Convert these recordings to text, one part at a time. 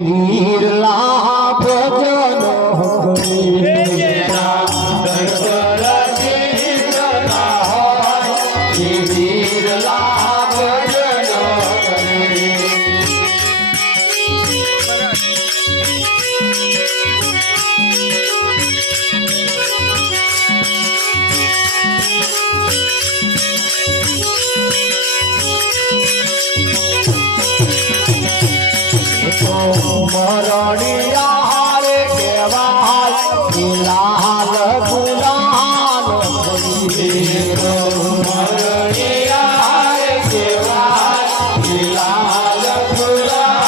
વીરલા ભજનો મરણિયા રે કેવાય લાલ ગુલાલ મરણિયા રે કેવાય લાલ ગુલાલ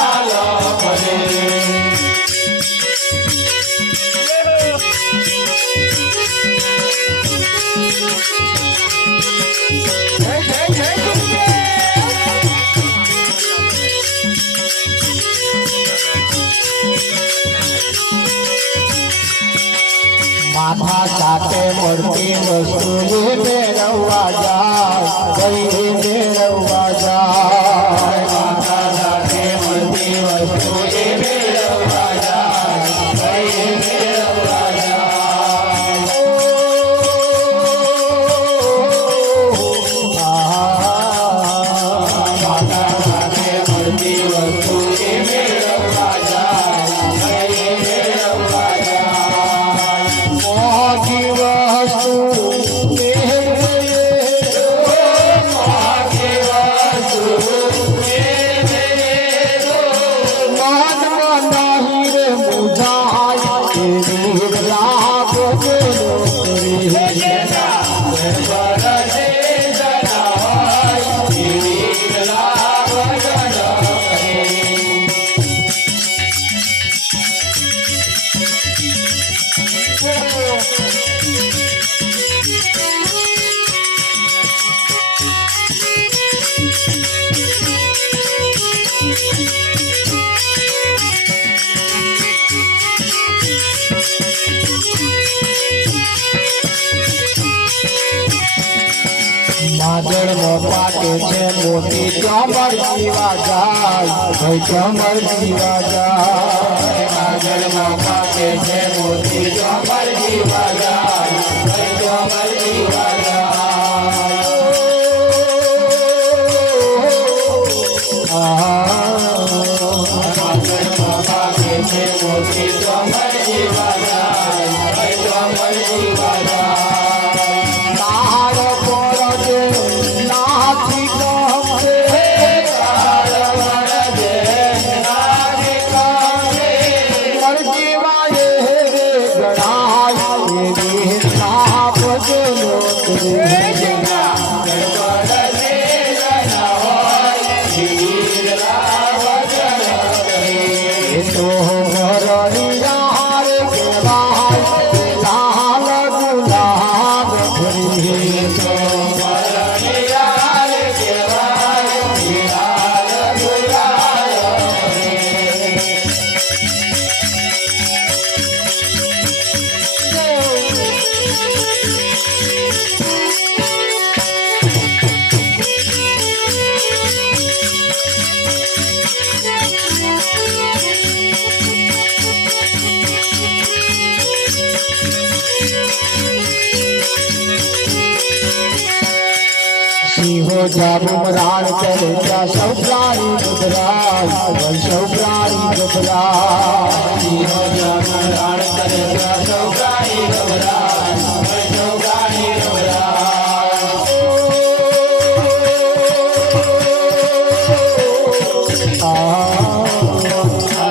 માથા સાથે મળતી વસ્તુ મેળવવા જાય કઈ મેળવવા જાય માથા સાથે મળતી વસ્તુ મેળવવા જાય કઈ મેળવવા જાય માથા સાથે મળતી વસ્તુ મેળવવા જાય કઈ મેળવવા માદળમાં પાકે છે મોતી કમર જીવા જાય ભાઈ કમર જીવા જાય માદળમાં પાકે છે મોતી કમર જીવા જાય ભાઈ કમર જીવા માદળમાં પાકે છે મોતી કમર જીવા જાય ભાઈ કમર જીવા જાય સિંહો જામરાણ કરે ત્યાં સૌ પ્રાણી ગભરાય સૌ પ્રાણી ગભરાય સિંહો જામરાણ કરે ત્યાં સૌ પ્રાણી ગભરાય સૌ પ્રાણી ગભરાય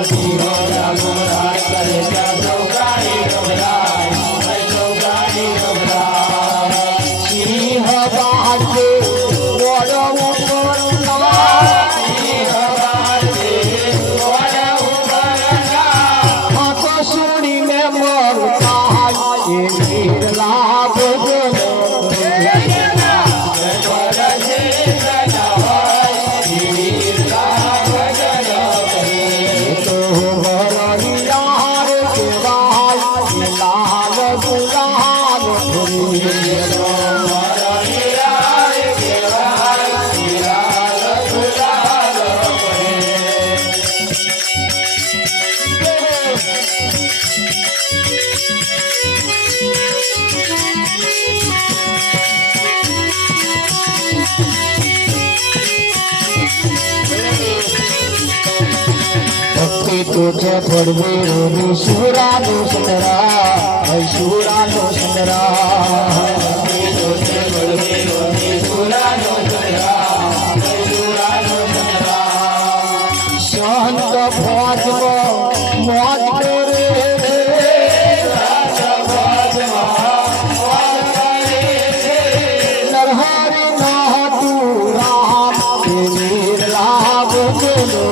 સિંહો જામરાણ કરે ત્યાં સૌ પ્રાણી ગભરાય સૌ પ્રાણી ગભરાય સિંહ બાજે तुझे पड़वे रो सूरा नो सुंदरा सूरा नो सुंदरा तुझे पड़वे रो सूरा नो सुंदरा सूरा नो सुंदरा शांत भोज मौज करे नरहरि ना तू राम तेरे लाभ चलो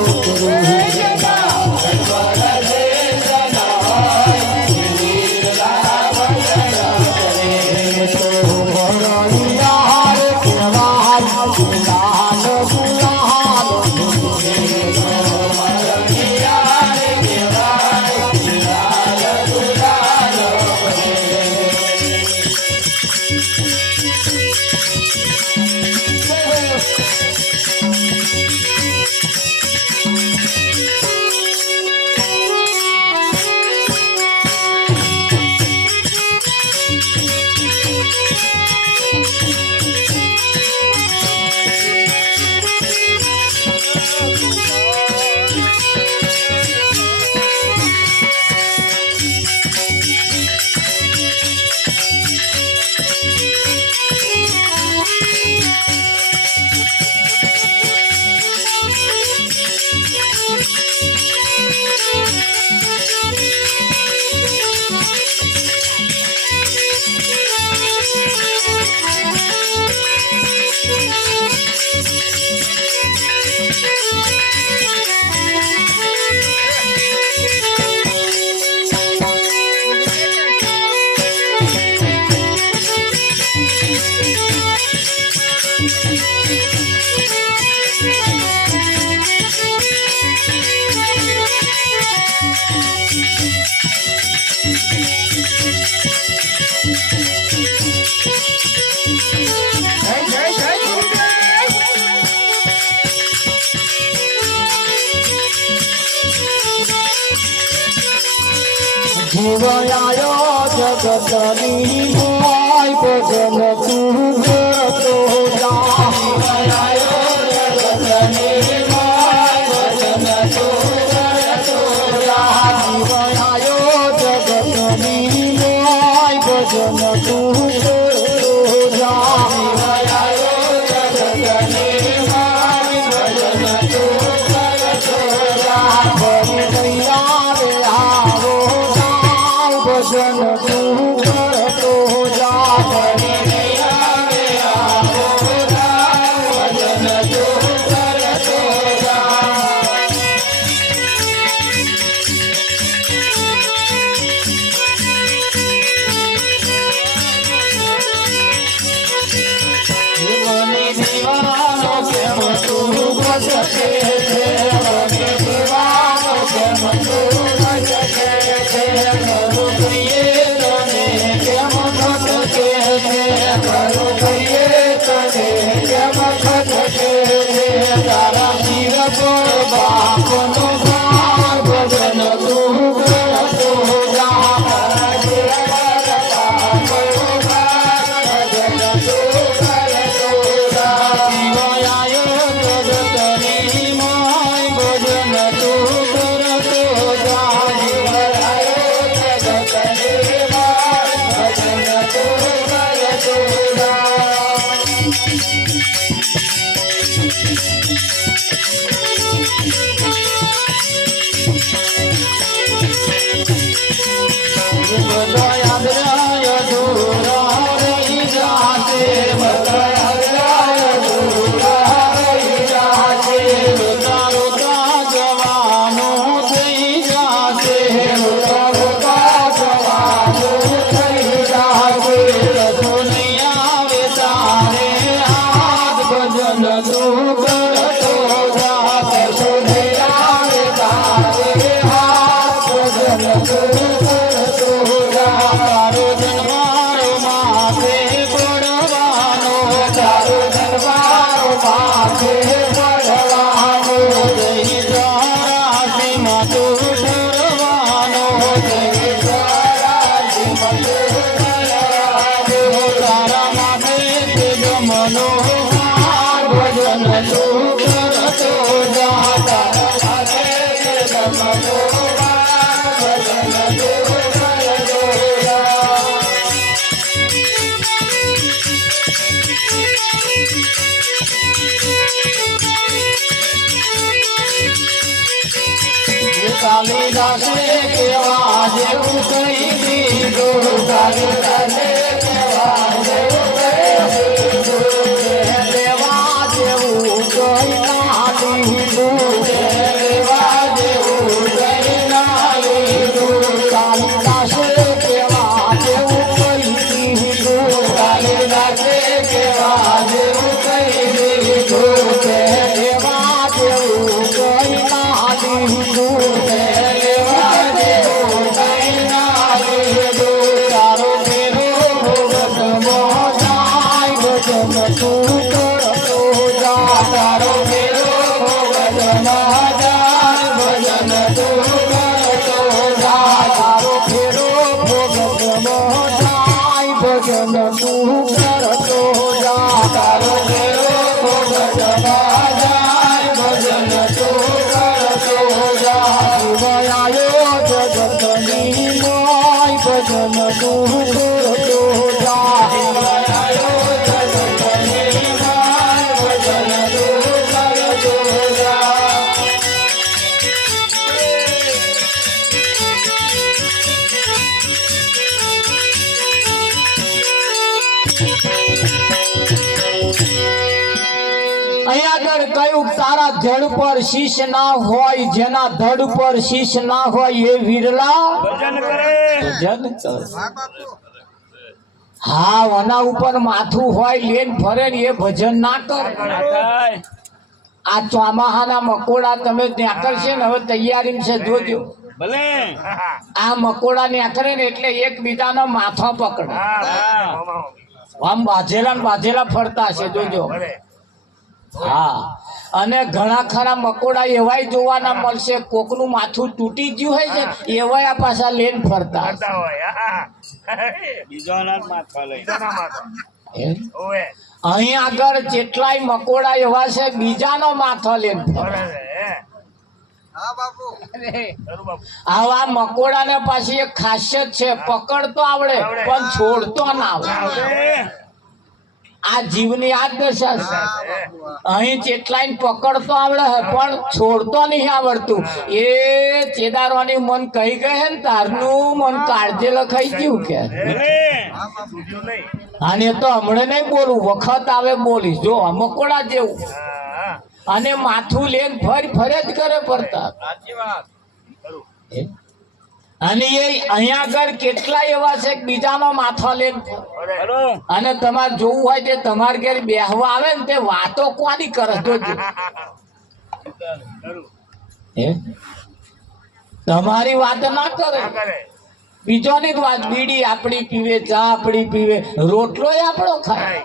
जीवयायो जगतनी माय भजन तू करतो जा जीवयायो जगतनी माय भजन तू करतो जा जीवयायो जगतनी माय भजन तू करतो जा जीवयायो जगतनी माय भजन तू करतो जा बड़ी दैया रे आवो भजन तू करतो जा बड़ी दैया रे आवो भजन तू करतो जा जीवनी दीवानो केम तू भजते जीवनी दीवानो केम तू भजते करो करिए तने केम भजते करो करिए तने केम भजते तारा शिव पर बापनो भार भजन तू करतो जा કાલિદાસે કેવા જેવું કહી દીધું કાલિદાસે કેવા જેવું કહી દીધું દેવા જેવું કહી ના લીધું દેવા જેવું કહી ના લીધું કાલિદાસે કેવા જેવું કહી દીધું કાલિદાસે કેવા જેવું કહી દીધું દેવા જેવું કહી ના લીધું કયું તારા ધડ પર શીશ ના હોય જેના ધડ પર શીશ ના હોય એ વિરલા ભજન કરે ભજન કરે હા વના ઉપર માથું હોય લેન ફરે ને એ ભજન ના કરે આ ચોમાહાના મકોડા તમે ત્યાં કરશે ને હવે તૈયારી છે જોજો ભલે આ મકોડા ત્યાં કરે ને એટલે એકબીજાનો માથો પકડે આમ બાજેલા ફરતા છે જોજો હા અને ઘણા ખરા મકોડા એવાય જોવાના મળશે કોકનું માથું તૂટી ગયું હોય છે એવાય આ પાછા લેન ફરતા અહીં આગળ જેટલાય મકોડા એવા છે બીજાનો માથો લેન ફરે આવા મકોડા ને પાછી એક ખાસિયત છે પકડતો આવડે પણ છોડતો ના આવડે આ જીવની આ દશા છે અહીં જેટલાય પકડતો આવડે પણ છોડતો નહીં આવડતું એ ચેદારોની મન કહી ગયે ને તારનું મન કાળજે લખાઈ ગયું કે અને તો હમણાં નહીં બોલું વખત આવે બોલીશ જો મકોડા જેવું અને માથું લેન ફરે જ કરે પડતા અને એ અહીંયા આગળ કેટલા એવા છે બીજાનો માથો લેન અને તમારે જોવું હોય તે તમારે ઘેર બેહવા આવે ને તે વાતો કોની કરે જોજો તમારી વાત ના કરે બીજોની જ વાત બીડી આપણી પીવે ચા આપણી પીવે રોટલો આપણો ખાય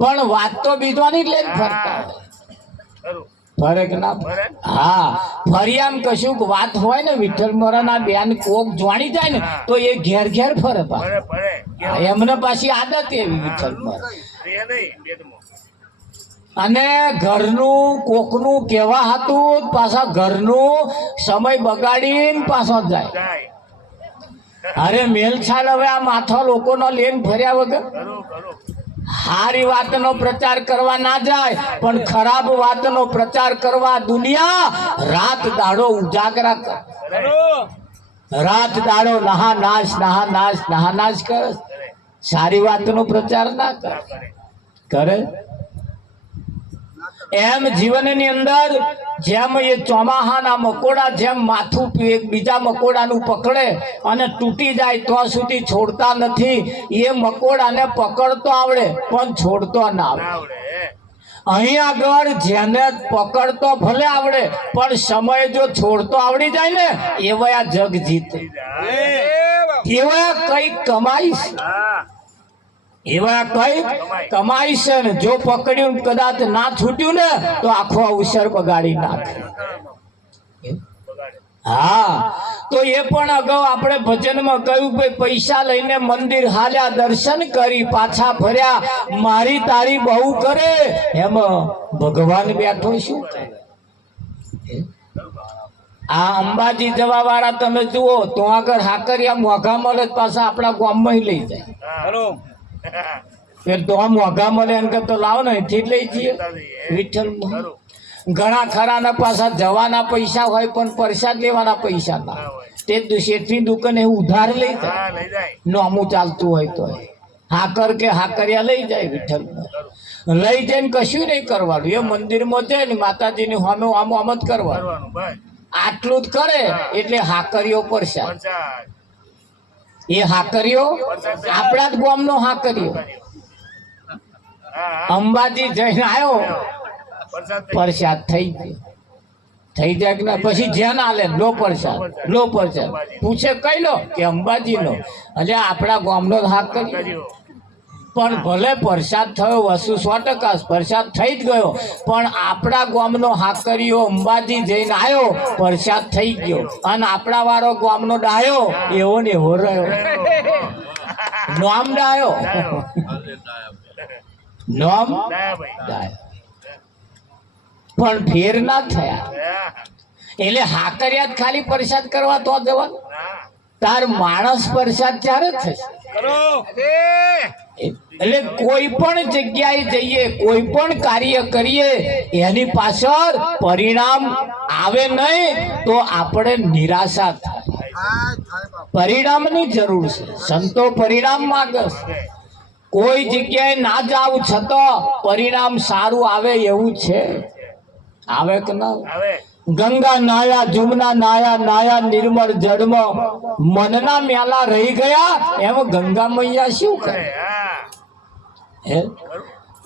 પણ વાત તો બીજોની જ લઈને ફરતા ફરક ના હા ફરી આમ કશું વાત હોય ને વિઠ્ઠલ મોરાના બેન કોક જોણી જાય ને તો એ ઘેર ઘેર ફરે એમને પાછી આદત એવી વિઠ્ઠલ મોરા અને ઘરનું કોકનું કેવા હતું પાછા ઘરનું સમય બગાડીને પાછો જાય અરે મેલછાલ હવે આ માથો લોકોનો લેન ફર્યા વગર સારી વાતનો પ્રચાર કરવા ના જાય પણ ખરાબ વાતનો પ્રચાર કરવા દુનિયા રાત દાડો ઉજાગરા કરે રાત દાડો નહા નાશ કરે સારી વાતનો પ્રચાર ના કરે એમ જીવનની અંદર જેમ એ ચોમાહાના મકોડા જેમ માથું બીજા મકોડાનું પકડે અને તૂટી જાય તો સુધી છોડતા નથી એ મકોડાને પકડતો આવડે પણ છોડતો ના આવડે અહીં આગળ જેને પકડતો ભલે આવડે પણ સમય જો છોડતો આવડી જાય ને એવા જગ જીતે એવા કઈક કમાઈશ એવા કઈ કમાઈ છે ને જો પકડ્યું કદાચ ના છૂટ્યું ને તો આખો અવસર બગાડી નાખે હા તો એ પણ અગાઉ આપણે ભજનમાં કહ્યું કે પૈસા લઈને મંદિર હાલ્યા દર્શન કરી પાછા ફર્યા મારી તારી બહુ કરે એમ ભગવાન બેઠો શું કરે આ અંબાજી જવા વાળા તમે જુઓ તો આગળ હાકરિયા મોઘા મળે તો પાછા આપણા ગામમાં લઈ જાય. ફેર તો આ મોઘા મળે એમ કે તો લાવો ને અહીંથી જ લઈ જઈએ વિઠ્ઠલ. ઘણા ખરા ના પાછા જવાના પૈસા હોય પણ પ્રસાદ લેવાના પૈસા ના. તે શેઠની દુકાને ઉધાર લઈ જાય નોમું ચાલતું હોય તો હાકર કે હાકરિયા લઈ જાય વિઠ્ઠલ. લઈ જઈને કશું નહીં કરવાનું. એ મંદિરમાં જાય ને માતાજીની સામે આમ જ કરવાનું. આટલું જ કરે એટલે હાકરીઓ પ્રસાદ. એ હાકરીઓ આપણા જ ગામનો હાકરીઓ. અંબાજી જઈને આવ્યો પ્રસાદ થઈ ગયો. થઈ જાય કે ના પછી જ્યાં આલે લો પ્રસાદ લો પ્રસાદ પૂછે કઈ લો કે અંબાજી નો. એટલે આપણા ગામનો હાકરીઓ. પણ ભલે પ્રસાદ થયો વસ્તુ 100% પ્રસાદ થઈ જ ગયો પણ આપણા ગામનો હાકરીઓ અંબાજી જઈને આવ્યો પ્રસાદ થઈ ગયો અને આપણા વાળો ગામનો ડાયો એવો ને એવો રહ્યો. નામ ડાયો નામ ડાયો પણ ફેર ના થયા. એટલે હાકરિયા ખાલી પ્રસાદ કરવા તો જવાનું. તાર માણસ પ્રસાદ ત્યારે થશે. એટલે કોઈ પણ જગ્યાએ જઈએ કોઈ પણ કાર્ય કરીએ એની પાછળ પરિણામ આવે નહીં તો આપણે નિરાશા થાય. પરિણામની જરૂર છે. સંતો પરિણામ માંગે છે. કોઈ જગ્યાએ ના જાવ છતાં પરિણામ સારું આવે એવું છે. આવે કે ના આવે? ગંગા નાયા જુમના નાયા નાયા નિર્મળ જળમાં મનના મેલા રહી ગયા એમ ગંગા મૈયા શું કરે?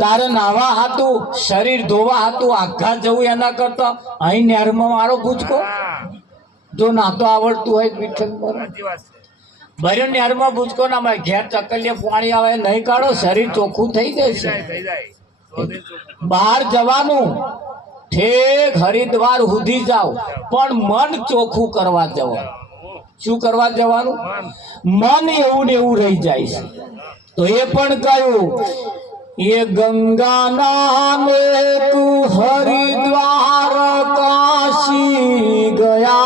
તારે નાવા હાતું શરીર ધોવા હાતું આઘા જવું એના કરતા અહીં નહેરમાં મારો ભૂચકો જો નાતો આવડતું હોય વિઠ્ઠલ ભર્યો નહેરમાં ભૂચકો ના મળે. ઘેર ચકલીએ પાણી આવે નહીં કાઢો શરીર ચોખ્ખું થઈ જશે. બહાર જવાનું ઠેક હરિદ્વાર સુધી જાઓ પણ મન ચોખ્ખું કરવા જવાનું. શું કરવા જવાનું? મન એવું ને એવું રહી જાય છે. તો એ પણ કહ્યું એ ગંગા નામે તું હરિદ્વાર કાશી ગયા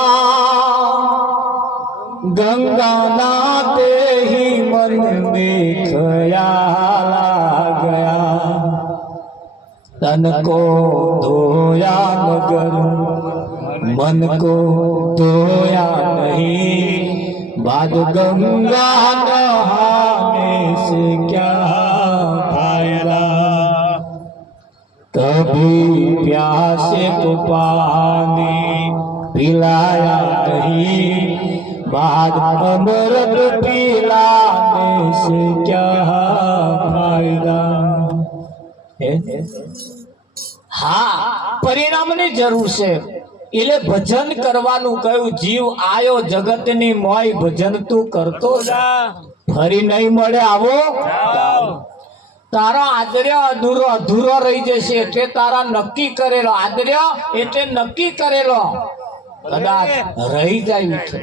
ગંગા નાતે ही मन में खयाला गया तन को धोया मगर मन को धोया नहीं बाद गंगा नहाने से क्या फायदा कभी प्यासे तो पानी पिलाया नहीं बाद अमृत पिलाने से क्या फायदा. હા પરિણામની જરૂર છે એટલે ભજન કરવાનું કહ્યું. જીવ આયો જગતની મોય ભજન તું કરતો જા ફરી નહીં મળે આવો. તારા આદર્ય અધૂરો અધૂરો રહી જશે એટલે તારા નક્કી કરેલો આદર્ય એટલે નક્કી કરેલો કદાચ રહી જાય છે.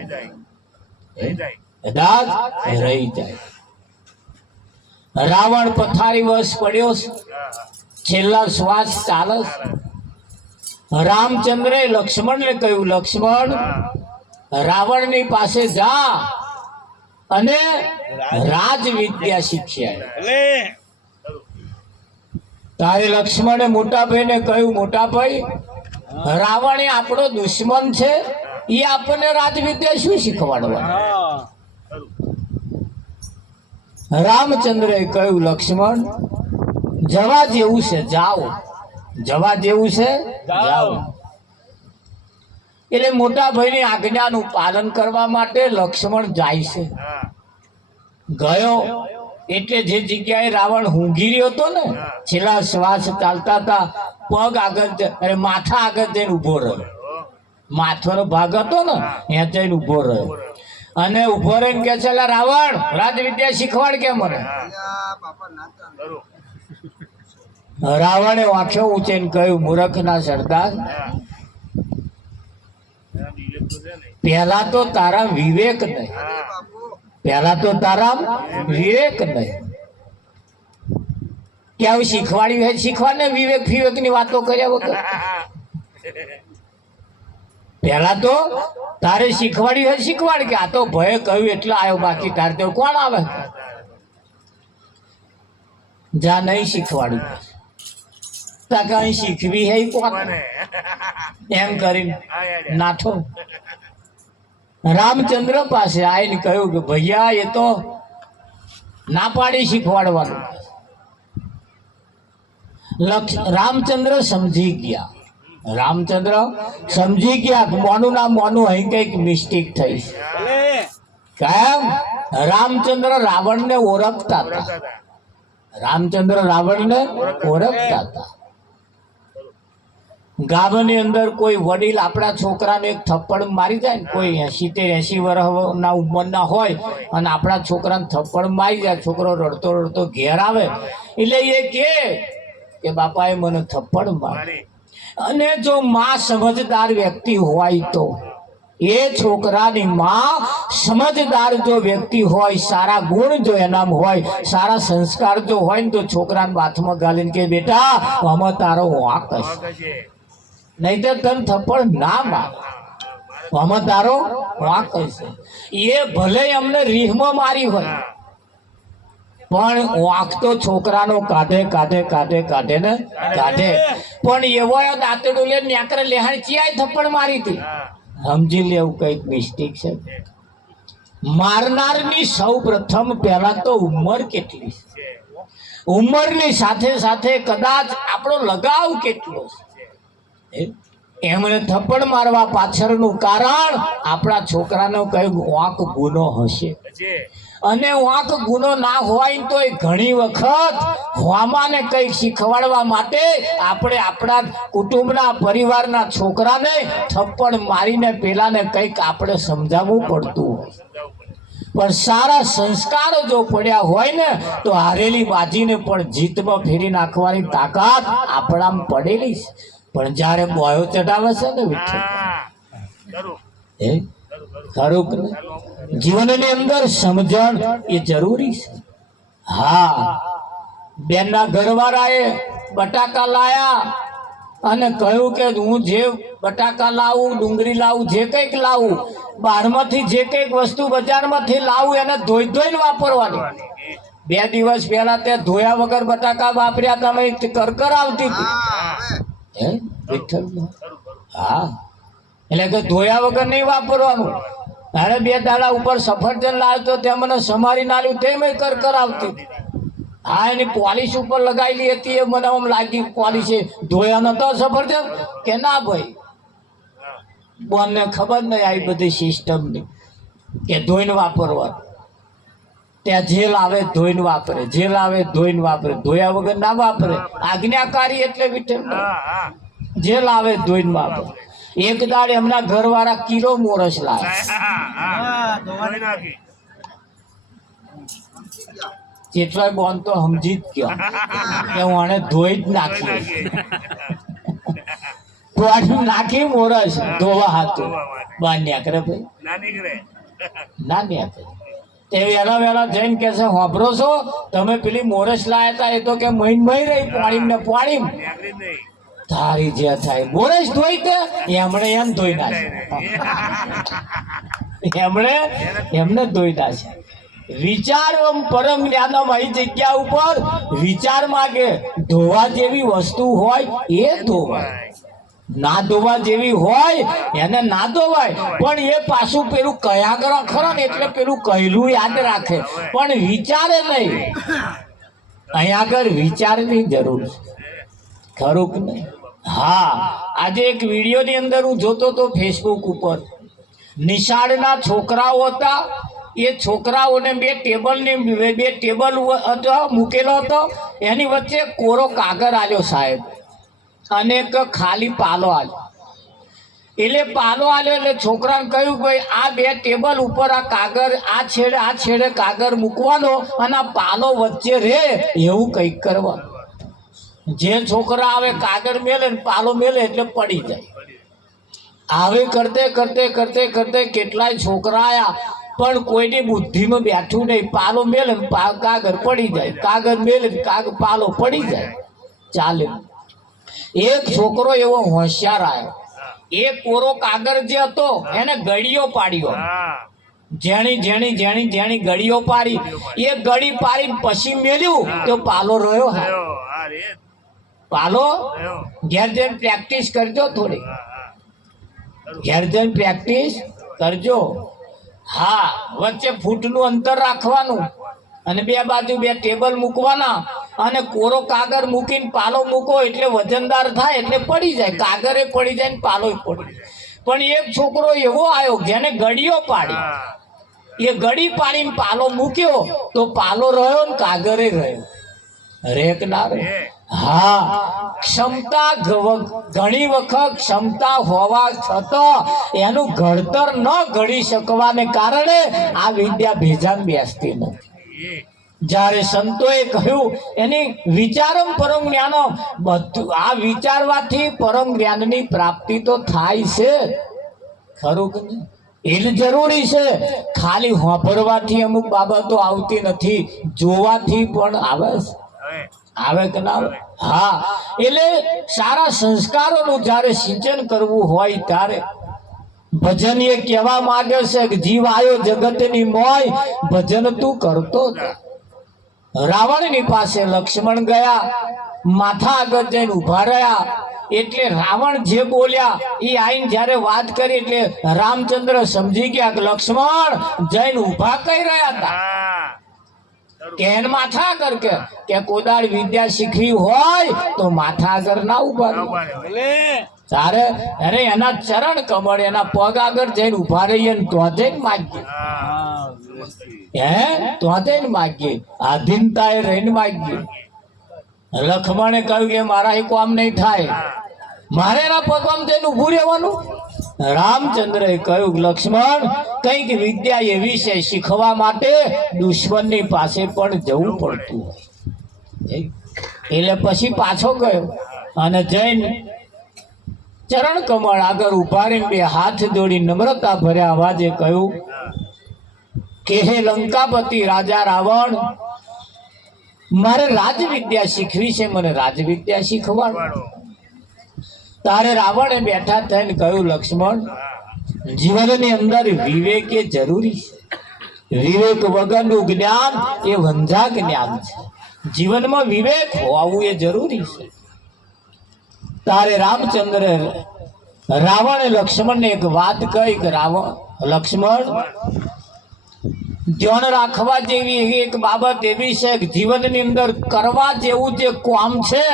કદાચ રહી જાય. રાવણ પથારી વશ પડ્યો છેલ્લા શ્વાસ ચાલે. રામચંદ્રે લક્ષ્મણને કહ્યું લક્ષ્મણ રાવણની પાસે જા અને રાજ વિદ્યા શીખ્યા. તારે લક્ષ્મણે મોટા ભાઈને કહ્યું મોટા ભાઈ રાવણ એ આપણો દુશ્મન છે એ આપણને રાજવિદ્યા શું શીખવાડવા. રામચંદ્રે કહ્યું લક્ષ્મણ જવા જેવું છે જાઓ. જવા જેવું છે જાઓ. એટલે મોટા ભાઈની આજ્ઞાનું પાલન કરવા માટે લક્ષ્મણ જાય છે. ગયો એટલે જે જગ્યાએ રાવણ ઊંઘી રહ્યો હતો ને છેલ્લા શ્વાસ ચાલતા હતા પગ આગળ માથા આગળ જઈને ઉભો રહ્યો. માથાનો ભાગ હતો ને ત્યાં જઈને ઉભો રહ્યો અને ઉભો રહીને કે છે રાવણ રાજવિદ્યા શીખવાડ કે મને. રાવણે વાંખ્યો ઊંચીને કહ્યું મૂર્ખના સરદાર પહેલા તો તારા વિવેક નહીં. પહેલા તો તારા વિવેક નહીં કે આવું શીખવાડ્યું શીખવાડને વિવેક વિવેક ની વાતો કર્યા વગર. પેલા તો તારે શીખવાડી હોય શીખવાડ કે આ તો ભય કહ્યું એટલે આવ્યો, બાકી તારે તો કોણ આવે? જા નહીં શીખવાડ્યું તા કઈ શીખવી હે કોણ એમ કરીને નાઠો રામચંદ્ર પાસે આવીને કહ્યું કે ભૈયા એ તો ના પાડી શીખવાડવાનું. રામચંદ્ર સમજી ગયા. રામચંદ્ર સમજી ગયા કે મોનું ના મોનું અહીં કઈક મિસ્ટેક થઈ. કેમ? રામચંદ્ર રાવણને ઓળખતા હતા. રામચંદ્ર રાવણને ઓળખતા હતા. ગામની અંદર કોઈ વડીલ આપણા છોકરાને એક થપ્પડ મારી જાય ને, કોઈ 70-80 વર્ષના ઉંમરના હોય અને આપણા છોકરાને થપ્પડ મારી જાય, છોકરો રડતો રડતો ઘેર આવે એટલે એ કે બાપાએ મને થપ્પડ મારી. અને જો માં સમજદાર વ્યક્તિ હોય તો એ છોકરાની માં સમજદાર જો વ્યક્તિ હોય, સારા ગુણ જો એનામાં હોય, સારા સંસ્કાર જો હોય ને તો છોકરાને બાથમાં ગાલીને કે બેટા આમાં તારો વાંક હશે, નહીં તો તને થપ્પડ ના માર, આમાં તારો વાંક હશે. એ ભલે અમને રીહમાં મારી હોય પણ વાંક તો છોકરાનો કાઢે ને કાઢે. પણ એવો દાંતડું લે ન્યાકરે લેહાણ ચિયાય થપ્પડ મારી હતી. સમજી લેવું કઈક મિસ્ટેક છે. મારનારની સૌ પ્રથમ પહેલા તો ઉંમર કેટલી છે, ઉંમરની સાથે સાથે કદાચ આપણો લગાવ કેટલો છે. એમણે થપ્પડ મારવા પાછળનું કારણ આપણા છોકરાનો કઈક વાંક ગુનો હશે. અને વાંક ગુનો ના હોય તો ઘણી વખત હોમાને કંઈક શીખવાડવા માટે આપણે આપણા કુટુંબના પરિવારના છોકરાને થપ્પડ મારીને પેલાને કંઈક આપણે સમજાવવું પડતું હોય. પણ સારા સંસ્કારો જો પડ્યા હોય ને તો હારેલી બાજીને પણ જીતમાં ફેરી નાખવાની તાકાત આપણામાં પડેલી છે. પણ જ્યારે બોયો ચડાવે છે ને વિઠ્ઠલ, ખરું કે જીવનની અંદર સમજણ એ જરૂરી છે. હા, બેનના ઘરવાળાએ બટાકા લાયા અને કહ્યું કે હું જે બટાકા લાવું, ડુંગળી લાવું, જે કંઈક લાવું, બહારમાંથી જે કંઈક વસ્તુ બજારમાંથી લાવું એને ધોઈને વાપરવાની. 2 દિવસ પહેલા તે ધોયા વગર બટાકા વાપર્યા તમે કરકર આવતી હતી. હા, એટલે કે ધોયા વગર નહીં વાપરવાનું. અરે 2 દાડા ઉપર સફરજન લાવ્યો તો તે મને સમારી નાખ્યું, તે મેં કરકર આવતી. હા, એની પોલિશ ઉપર લગાવેલી હતી એ મને આમ લાગી પોલિશ ધોયા નતો સફરજન કે ના ભાઈ. બોનને ખબર નહીં આવી બધી સિસ્ટમની કે ધોઈને વાપરવાનું. ત્યાં જેલ આવે ધોઈને વાપરે, જેલ આવે ધોઈને વાપરે, ધોયા વગર ના વાપરે. આજ્ઞાકારી એટલે વિઠ્ઠલ જેલ આવે ધોઈને વાપરે. એક દાડે એમના ઘરવાળા કિલો મોરસ લાવે. જેટલાય બોન તો સમજી જ ગયો કે હું આને ધોઈ જ નાખી. નાખી મોરસ ધોવા હાથું બહાર નીકળે ભાઈ, ના નીકળે. એ વેલા જઈને કે છે હોભરો છો તમે પેલી મોરસ લાયા હતા એ તો કે મહિન રહી પાણી તારી જે થાય મોરસ ધોઈ દે એમણે એમ ધોઈ નાખે, એમને ધોઈ નાખે. વિચાર પરમ જ્ઞાનમ અહીં જગ્યા ઉપર વિચાર માંગે. ધોવા જેવી વસ્તુ હોય એ ધોવાય, ના ધોવા જેવી હોય એને ના ધોવાય. પણ એ પાછું પેલું કયા કરો ખરો ને એટલે પેલું કહેલું યાદ રાખે પણ વિચારે નહીં. અહીંયા આગળ વિચારની જરૂર છે, ખરું કે નહીં? હા, આજે એક વિડીયોની અંદર હું જોતો હતો ફેસબુક ઉપર. નિશાળના છોકરાઓ હતા, એ છોકરાઓને બે ટેબલ મૂકેલો હતો, એની વચ્ચે કોરો કાગળ આલ્યો સાહેબ અને એક ખાલી પાલો આલ્યો. એટલે પાલો આલ્યો એટલે છોકરાને કહ્યું ભાઈ આ 2 ટેબલ ઉપર આ કાગળ આ છેડે કાગળ મૂકવાનો અને આ પાલો વચ્ચે રે એવું કંઈક કરવાનું. જે છોકરા આવે કાગળ મેલે ને પાલો મેલે એટલે પડી જાય. આવે કરતે કેટલાય છોકરા આયા પણ કોઈની બુદ્ધિમાં બેઠું નહીં. પાલો મેલે કાગળ પડી જાય, કાગળ મેલે પાલો પડી જાય, ચાલે. એક છોકરો એવો હોશિયાર આવ્યો, એ કોરો કાગળ જે હતો એને ગળીઓ પાડ્યો. જેણી જેણી જેણી જેણી ગળીઓ પાડી, એ ગળી પાડી પછી મેલ્યું તો પાલો રહ્યો. પાલો ઘેર જઈને પ્રેક્ટિસ કરજો, થોડી ઘેર જઈને પ્રેક્ટિસ કરજો. હા, વચ્ચે ફૂટનું અંતર રાખવાનું અને બે બાજુ બે ટેબલ મૂકવાના અને કોરો કાગળ મૂકીને પાલો મૂકો એટલે વજનદાર થાય એટલે પડી જાય. કાગળે પડી જાય ને પાલો પડી જાય. પણ એક છોકરો એવો આવ્યો જેને ગળીઓ પાડી, એ ગળી પાડીને પાલો મૂક્યો તો પાલો રહ્યો ને કાગળે રહ્યો. રેક ના રે? હા, ક્ષમતા ઘણી વખત ક્ષમતા હોવા છતાં એનું ઘડતર ન ઘડી શકવાને કારણે આ વિદ્યા ભેજામાં બેસતી નથી. જ્યારે સંતોએ કહ્યું એની વિચારમ પરમ જ્ઞાનો, બધું આ વિચારવાથી પરમ જ્ઞાનની પ્રાપ્તિ તો થાય છે ખરું કે નહીં? એ જરૂરી છે. ખાલી વાપરવાથી અમુક બાબતો આવતી નથી, જોવાથી પણ આવે છે. આવે કે ના આવે? હા, એટલે સારા સંસ્કારોનું જ્યારે સિંચન કરવું હોય ત્યારે ભજન એ કહેવા માંગે છે કે જીવ આયો જગતની મોય, ભજન તું કરતો જા. રાવણની પાસે લક્ષ્મણ ગયા, માથા આગળ જઈને ઉભા રહ્યા એટલે રાવણ જે બોલ્યા એ આઈને જ્યારે વાત કરી એટલે રામચંદ્ર સમજી ગયા કે લક્ષ્મણ જઈને ઉભા કઈ રહ્યા હતા. કેન માથા આગળ કે કોદાળ વિદ્યા શીખવી હોય તો માથા આગળ ના ઉભા તારે. અરે એના ચરણ કમળ, એના પગ આગળ જઈને ઉભા રહીએ ને તો જઈને માગીએ. તો જઈને માગીએ, આધીનતાએ રહીને માગીએ. લક્ષ્મણે કહ્યું કે મારા એ કામ નહીં થાય, મારે એના પગમાં જઈને ઉભું રહેવાનું. રામચંદ્રએ કહ્યું લક્ષ્મણ કઈક વિદ્યા એવી છે શીખવા માટે દુશ્મનની પાસે પણ જવું પડતું. એટલે પછી પાછો ગયો અને જઈને ચરણ કમળ આગળ ઉભા રહીને બે હાથ જોડી નમ્રતા ભર્યા અવાજે કહ્યું કે હે લંકાપતિ રાજા રાવણ, મારે રાજવિદ્યા શીખવી છે, મને રાજવિદ્યા શીખવાડો. તારે રાવણે બેઠા થઈને કહ્યું લક્ષ્મણ, જીવનની અંદર વિવેક એ જરૂરી છે. વિવેક વગરનું જ્ઞાન એ વંજા જ્ઞાન છે. જીવનમાં વિવેક હોવું એ જરૂરી છે. તારે રામચંદ્ર રાવણે લક્ષ્મણને એક વાત કહી કે લક્ષ્મણ, ધ્યાન રાખવા જેવી એક બાબત એવી છે કે જીવનની અંદર કરવા જેવું જે કામ છે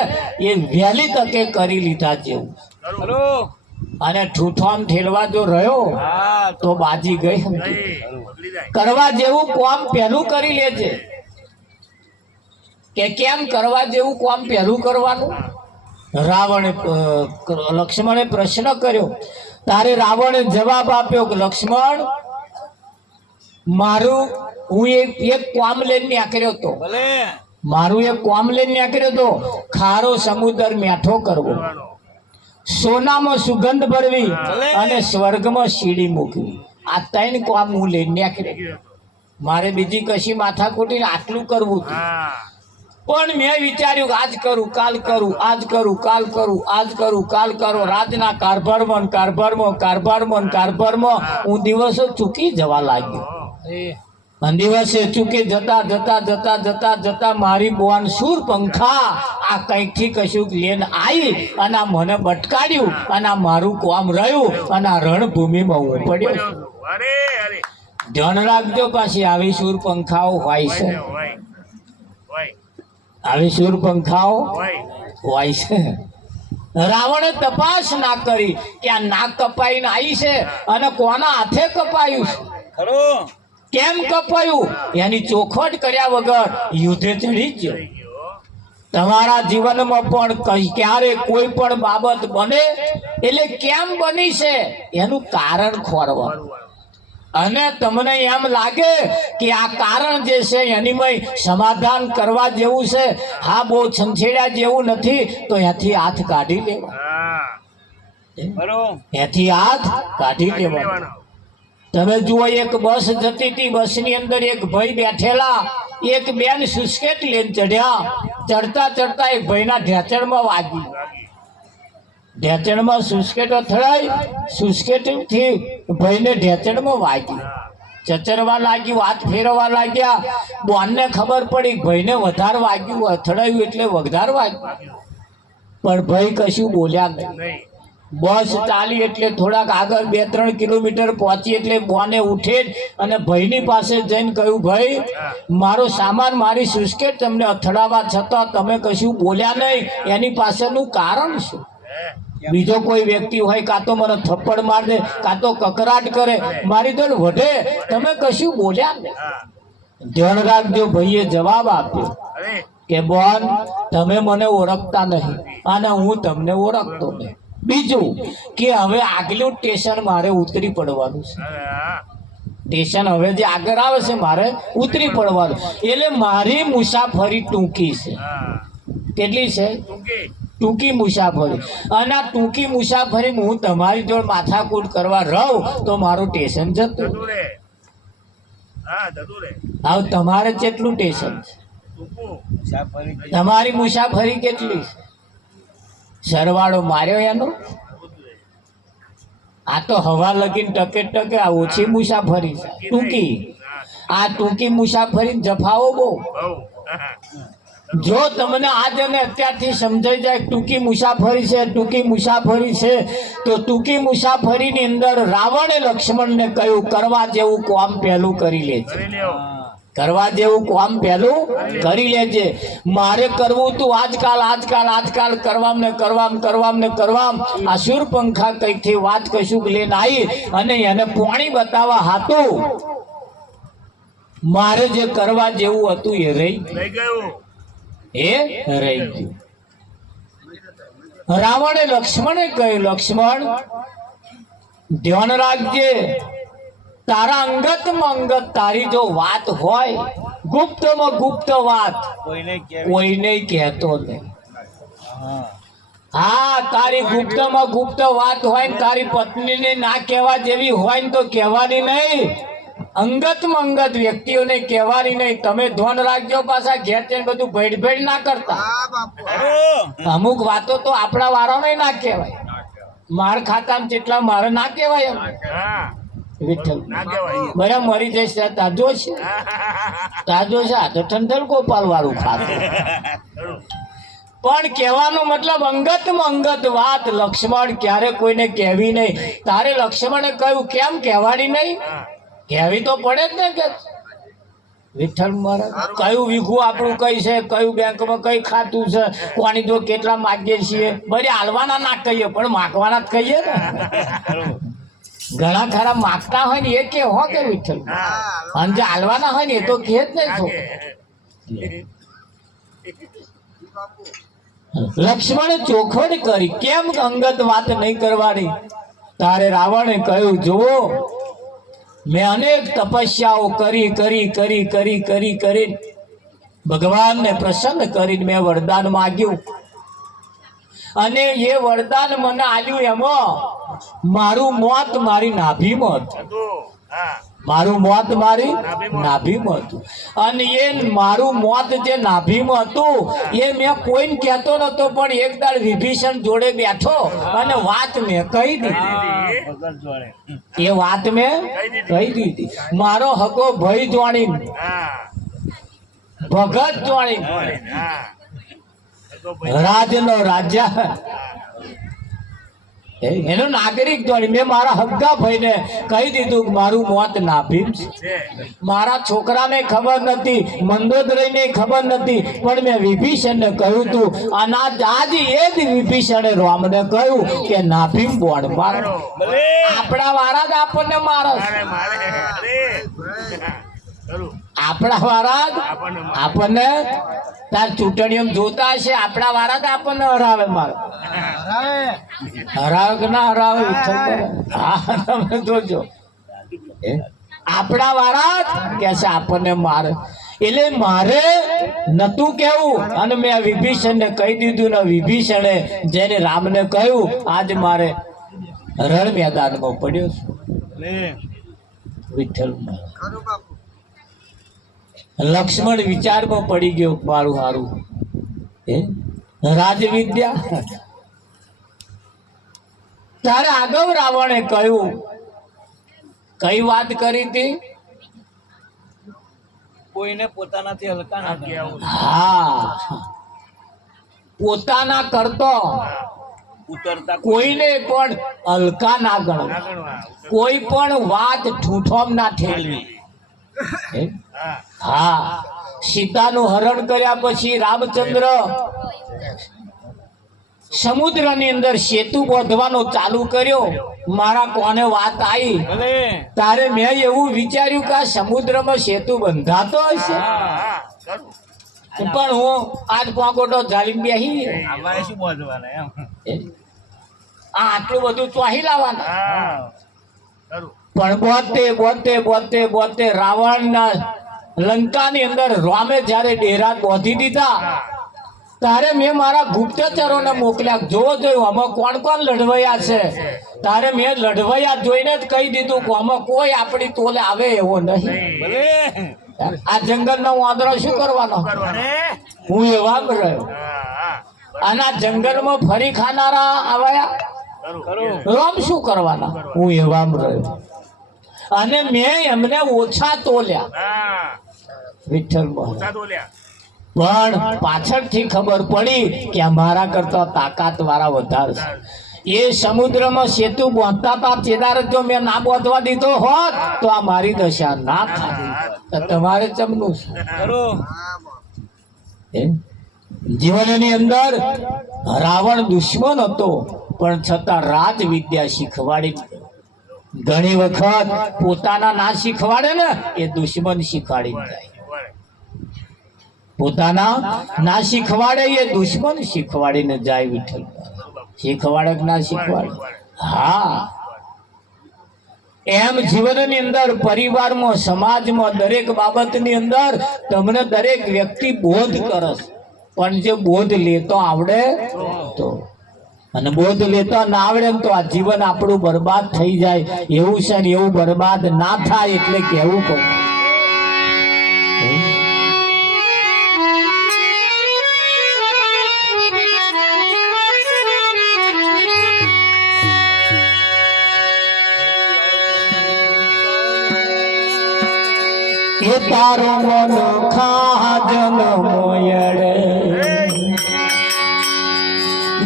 એ વહેલી તકે કરી લીધા જેવું, અને ઠૂઠામ ઠેલવા જો રહ્યો તો બાજી ગઈ. કરવા જેવું કામ પહેલું કરી લેજે. કે કેમ કરવા જેવું કામ પહેલું કરવાનું? રાવણે લક્ષ્મણે પ્રશ્ન કર્યો. તારે રાવણે જવાબ આપ્યો કે લક્ષ્મણ, મારું હું એક કામ લઈને નીકળ્યો હતો. મારું એક કામ લઈને નીકળ્યો હતો, ખારો સમુદ્ર મેઠો કરવો, સોનામાં સુગંધ ભરવી અને સ્વર્ગમાં સીડી મૂકવી. આ ત્રણ કામ હું લઈને નીકળ્યો. મારે બીજી કશી માથાકૂટી આટલું કરવું હતું. પણ મેં વિચાર્યું આજ કરું કાલ કરું, આજ કરું કાલ કરું, આજ કરું કાલ કરું. રાજના કારભારમાં હું દિવસો ચૂકી જવા લાગ્યો. દિવસે ચૂકી જતા જતા જતા જતા જતા મારી બોન સુર પંખા આ કઈકથી કશું લઈને આવી અને મને બટકાડ્યું અને મારું કામ રહ્યું અને આ રણભૂમિમાં હું પડ્યો. ધ્યાન રાખજો, પાછી આવી સુર પંખાઓ હોય છે, આવી સુર પંખાઓ હોય છે. રાવણે તપાસ ના કરી કે આ નાક કપાઈને આવી છે અને કોના હાથે કપાયું છે, કેમ કપાયું, એની ચોખવટ કર્યા વગર યુદ્ધે ચડી ગયો. તમારા જીવનમાં પણ ક્યારે કોઈ પણ બાબત બને એટલે કેમ બની છે એનું કારણ ખોરવાનું. અને તમને એમ લાગે કે આ કારણ જે છે એની સમાધાન કરવા જેવું છે, હા બહુ છંછેડ્યા જેવું નથી, તો એથી હાથ કાઢી લેવા, એથી હાથ કાઢી લેવા. તમે જુઓ, એક બસ જતી હતી, બસની અંદર એક ભાઈ બેઠેલા, એક બેન સુસ્કેટ લઈને ચડ્યા. ચડતા ચડતા એક ભાઈના ઢેચણમાં વાગી. ઢેચણમાં સુસ્કેટ અથડાઈ, સુસ્કેટથી ભાઈને ઢેચણમાં વાગી, ચચરવા લાગ્યું, હાથ ફેરવવા લાગ્યા. બોનને ખબર પડી ભાઈને વધારે વાગ્યું, અથડાયું એટલે વધારે વાગ્યું, પણ ભાઈ કશું બોલ્યા નહીં. બસ ચાલી એટલે થોડાક આગળ 2-3 કિલોમીટર પહોંચી એટલે બોને ઉઠે અને ભાઈની પાસે જઈને કહ્યું, ભાઈ મારો સામાન, મારી સુસ્કેટ તમને અથડાવા છતાં તમે કશું બોલ્યા નહીં, એની પાછળનું કારણ શું? બીજો કોઈ વ્યક્તિ હોય કાં તો મને થપ્પડ માર દે, કાં તો કકરાટ કરે, મારી તો વઢે, તમે કશું બોલ્યા નહીં. ધ્યાન રાખજો, ભાઈએ જવાબ આપ્યો કે બોન તમે મને ઓળખતા નહીં અને હું તમને ઓળખતો નહીં. બીજું કે હવે આગલું સ્ટેશન મારે ઉતરી પડવાનું છે. સ્ટેશન હવે જે આગળ આવે છે મારે ઉતરી પડવાનું, એટલે મારી મુસાફરી ટૂંકી છે. કેટલી છે? ટૂંકી મુસાફરી. અને આ ટૂંકી મુસાફરીમાં હું તમારી જોડે માથાકૂટ કરવા રહું તો મારું સ્ટેશન જતું. હવે તમારે કેટલું સ્ટેશન છે? તમારી મુસાફરી કેટલી છે? સરવાળો માર્યો એનો? આ તો હવા લગીને ટકે ટકે આ ઓછી મુસાફરી છે, ટૂંકી. આ ટૂંકી મુસાફરી જફાવો બહુ. જો તમને આજ અને અત્યારથી સમજાઈ જાય ટૂંકી મુસાફરી છે, ટૂંકી મુસાફરી છે, તો ટૂંકી મુસાફરીની અંદર રાવણે લક્ષ્મણને કહ્યું કરવા જેવું કામ પહેલું કરી લેજે, કરવા જેવું કામ પહેલું કરી લેજે. મારે કરવું તું આજકાલ કરવામ આ શૂરપંખા કઈથી વાત કશું લઈને આવી અને એને પાણી બતાવવા હાતું મારે જે કરવા જેવું હતું એ રહી ગયું. રાવણે લક્ષ્મણે કહ્યું, લક્ષ્મણ ધ્યાન રાખજે, તારા અંગતમાં અંગત તારી જો વાત હોય, ગુપ્તમાં ગુપ્ત વાત કોઈને કહેતો નહીં. હા, તારી ગુપ્તમાં ગુપ્ત વાત હોય ને તારી પત્નીને ના કહેવા જેવી હોય ને તો કહેવાની નહીં, અંગતમાં અંગત વ્યક્તિઓને કહેવાની નહીં. તમે ધ્યાન રાખજો, પાછા ઘેર જઈને બધું ભેડ ના કરતા. અમુક વાતો તો આપણા વાળાને ના કહેવાય, માર ખાતામાં જેટલા મારે ના કહેવાય. વિઠ્ઠલ બરાબર મરી જશે, તાજો છે આ તો ઠંડલ ગોપાલ વાળું ખાતું. પણ કહેવાનો મતલબ અંગતમાં અંગત વાત લક્ષ્મણ ક્યારે કોઈને કહેવી નહીં. તારે લક્ષ્મણે કહ્યું કેમ કહેવાની નહીં? કહેવી તો પડે જ ને. કે વિઠ્ઠલ મહારાજ કયું વીઘું આપણું કઈ છે, કયું બેંકમાં કઈ ખાતું છે, કોની જો કેટલા માગીએ છીએ, બધી હાલવાના ના કહીએ પણ માગવાના જ કહીએ ને. ઘણા ખરા માગતા હોય ને એ કે હો કે વિઠ્ઠલ, અને જે હાલવાના હોય ને એ તો કે જ નહીં. લક્ષ્મણે ચોખવટ કરી, કેમ અંગત વાત નહીં કરવાની? તારે રાવણે કહ્યું, જુઓ મેં અનેક તપસ્યાઓ કરી ભગવાનને પ્રસન્ન કરીને મેં વરદાન માગ્યું અને એ વરદાન મને આલ્યું એમાં મારું મોત મારી નાભીમાં હતું. મારું મોત મારી નાભીમાં હતું અને એ મારું મોત જે નાભીમાં હતું એ મેં કોઈને કહેતો નતો, પણ એક દાડ વિભીષણ જોડે બેઠો અને વાત મેં કહી દીધી. એ વાત મેં કહી દીધી. મારો હકો ભય જોણી, ભગત જોણી, રાજનો રાજા, એનો નાગરિક જોડી મેં મારા હગ્ગા ભાઈને કહી દીધું કે મારું મોત નાભીમ છે. મારા છોકરાને ખબર નથી, મંદોદરીને ખબર નથી, પણ મેં વિભીષણને કહ્યું હતું અને આજ એ જ વિભીષણે રામને કહ્યું કે નાભીમ બોણ મારો. આપણા વાળા જ આપણને મારે, આપણા વાળા જ આપણને તાર ચૂંટણીઓ જોતા હશે, આપણા વાળા જ આપણને હરાવે. મારે હરાવે કે ના હરાવે? હા, તમે જોજો, આપણા વાળા જ કે છે આપણને મારે. એટલે મારે નતું કેવું અને મેં વિભીષણને કહી દીધું ને વિભીષણે જેને રામને કહ્યું આજ મારે રણ મેદાનમાં પડ્યો છું. વિઠ્ઠલ લક્ષ્મણ વિચારમાં પડી ગયો, મારું હારું રાજવિદ્યા તારે આગળ રાવણે કહ્યું, કઈ વાત કરી હતી? કોઈને પોતાનાથી હલકા ના કહેવું. હા, પોતાના કરતો ઉતરતા કોઈને પણ હલકા ના ગણો, કોઈ પણ વાત ઠૂઠોમ ના ઠેલવી. હા, સીતાનું હરણ કર્યા પછી રામચંદ્ર સમુદ્રની અંદર સેતુ બાંધવાનો ચાલુ કર્યો. મારા કોને વાત આવી તારે મેં એવું વિચાર્યું કે આ સમુદ્રમાં સેતુ બંધાતો હશે, પણ હું આજ પોકોટો જાળીને બેહી અમારે શું બોલવાના એમ આટલું બધું ચોહી લાવવાનું. પણ બોતે બોતે બોતે બોતે રાવણના લંકાની અંદર રામે જ્યારે ડેરા બાંધી દીધા તારે મેં મારા ગુપ્તચરોને મોકલ્યા, જોવો જોયું આમાં કોણ કોણ લડવૈયા છે. તારે મેં લડવૈયા જોઈને જ કહી દીધું કે આમાં કોઈ આપણી તોલે આવે એવો નહીં. આ જંગલનો વાંદરો શું કરવાનો? હું એવા રહ્યો. અને આ જંગલમાં ફરી ખાનારા આવ્યા રામ શું કરવાના? હું એવા રહ્યો. અને મેં એમને ઓછા તોલ્યા વિઠ્ઠલમાં, પણ પાછળથી ખબર પડી કે અમારા કરતા તાકાત વાળા વધારે છે. એ સમુદ્રમાં સેતુ બાંધતા હતા તેદાર જો મેં ના બાંધવા દીધો હોત તો આ મારી દશા ના થાય. તમારે ચમનું છે. જીવનની અંદર રાવણ દુશ્મન હતો પણ છતાં રાજ વિદ્યા શીખવાડી. ઘણી વખત પોતાના ના શીખવાડે ને એ દુશ્મન શીખવાડી જાય. પોતાના ના શીખવાડે એ દુશ્મન શીખવાડીને જાય. વિઠ્ઠલ શીખવાડે કે ના શીખવાડે? હા, એમ જીવનની અંદર પરિવારમાં સમાજમાં દરેક બાબતની અંદર તમને દરેક વ્યક્તિ બોધ કરે, પણ જે બોધ લેતો આવડે તો, અને બોધ લેતો ના આવડે તો આ જીવન આપણું બરબાદ થઈ જાય. એવું છે ને એવું બરબાદ ના થાય એટલે કેવું પડે. તારો મન ખાજન મોયડે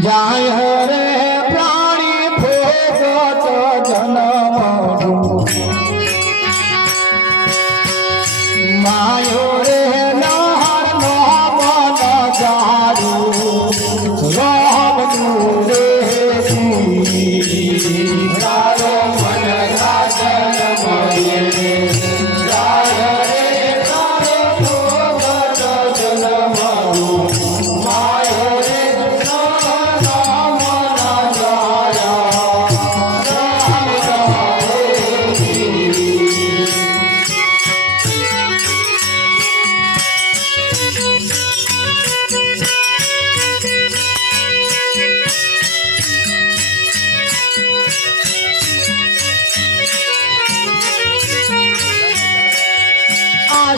જાય રે પ્રાણી ભોગત જન્મ માયો રે નહર નો મન જાડું રામનું રે તારો મન ખાજન મોયડે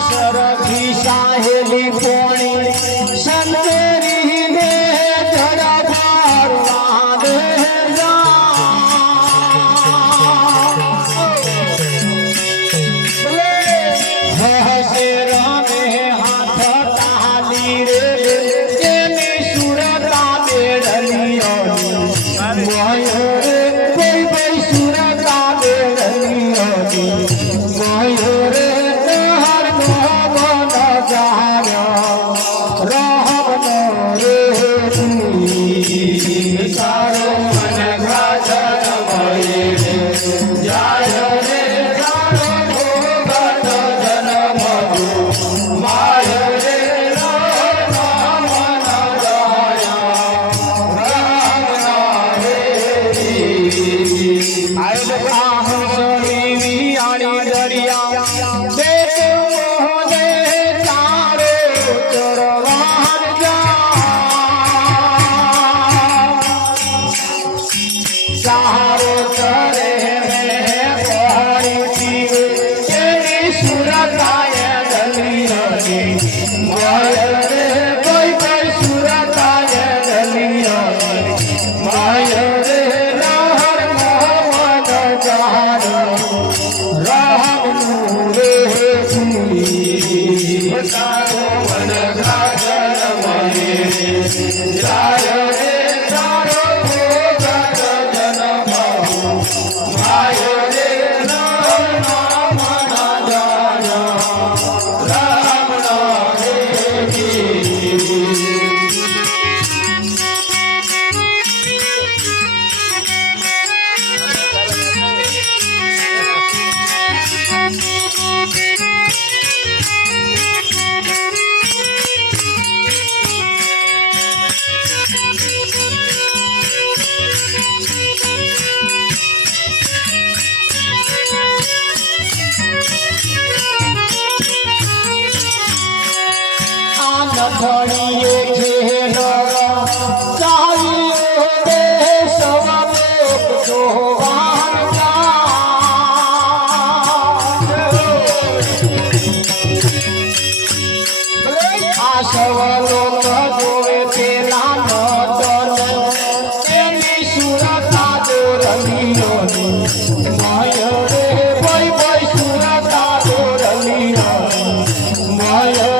સરખી સાહેલી પોણી સંતેરી ને ધડા ભરવા દે હસે રામે હાથ તાલી રે તેની સુરતા બેડલીઓ મોયો રે કોઈ કોઈ સુરતા બેડલીઓ મોયો રે નથણીએ ખેલ ચાલ્યો દેશ વડે જોવાના આ સવલો જોવે પેલા નતન એની સુરતા દોરલીઓ મય રે ભાઈ ભાઈ સુરતા દોરલીઓ મય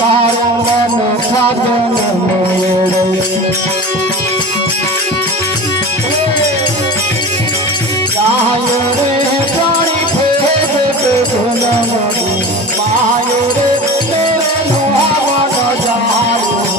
તારું મન ખાજન મેળે જાય રે જાણી ફેર ગુણ માયો રે લુહાવન જાયું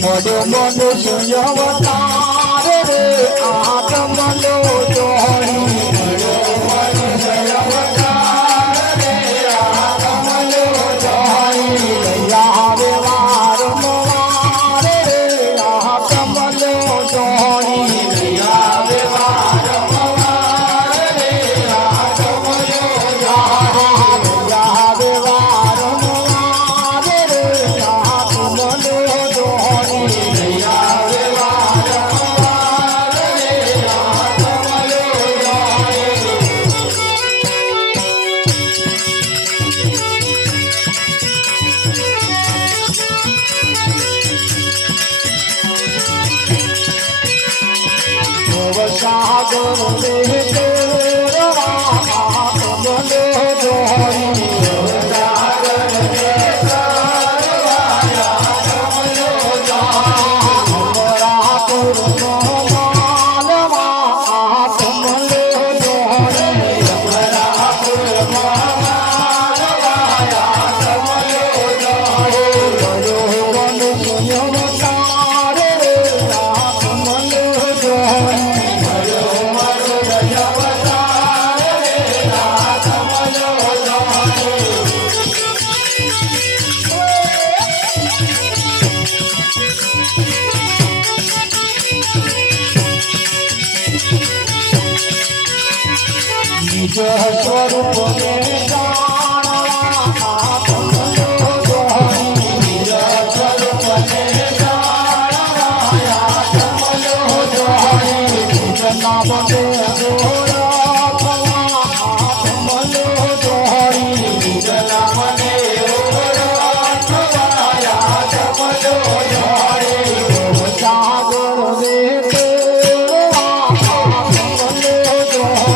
મોડો મોડો સુયવતાર રે આત્મનો જોડી મોડો મોડો સુયવતાર રે આત્મનો જોડી આવે વાર મોવાર રે આત્મનો જોડી આવે વાર મોવાર રે આત્મનો જોડી આવે વાર મોવાર રે આત્મનો સાગર રે તોરવા આત્મનો જોડી સાગર રે તોરવા આત્મનો જોડી રાપુર નો માલવા આત્મનો જોડી રાપુર નો માલવા આત્મનો જોડી ગયો ગયો સુયો તારે આત્મનો જોડી નિજ સ્વરૂપ ને જાણવા આત્મનો જોડી નિજ સ્વરૂપ ને જાણવા આત્મનો જોડી નિજ નામ ને ઓળખવા આત્મનો જોડી નિજ નામ ને ઓળખવા આત્મનો જોડી સાગર રે તોરવા આત્મનો જોડી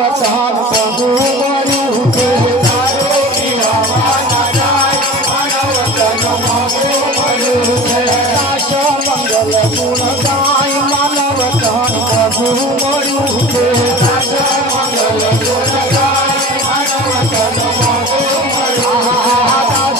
વતન પ્રભુ મળ્યું છે તારો વિવાહ ના જાય માનવ વતન મોગો મળ્યું છે દાસ મંગલ ગુણ ગાય માનવ વતન પ્રભુ મળ્યું છે દાસ મંગલ ગુણ ગાય માનવ વતન મોગો મળ્યું છે દાસ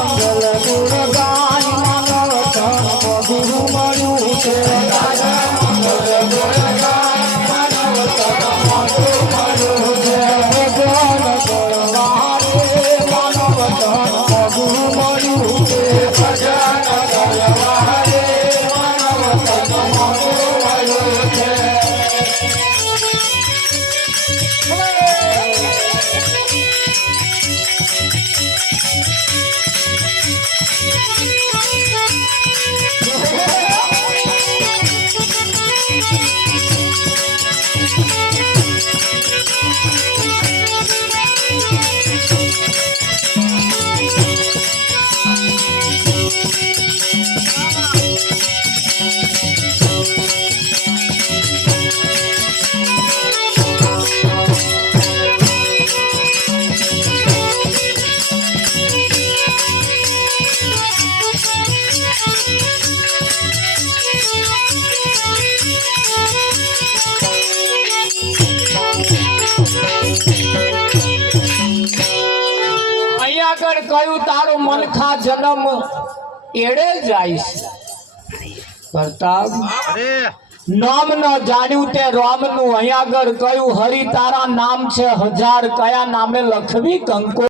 મંગલ ગુણ ગાય માનવ વતન પ્રભુ મળ્યું છે દાસ મંગલ ગુણ ગાય માનવ વતન મોગો મળ્યું છે ભગવાન ગણવારે માનવ વતન પ્રભુ મળ્યું છે ભજન ગણવારે માનવ વતન મોગો મળ્યું છે અહીંયા આગળ કયું તારો મનખા જન્મ એડે જાય છે પ્રતાપ નામ ન જાણ્યું તે રામનું અહીંયા આગળ કયું હરિ તારા નામ છે હજાર કયા નામે લખવી કંકો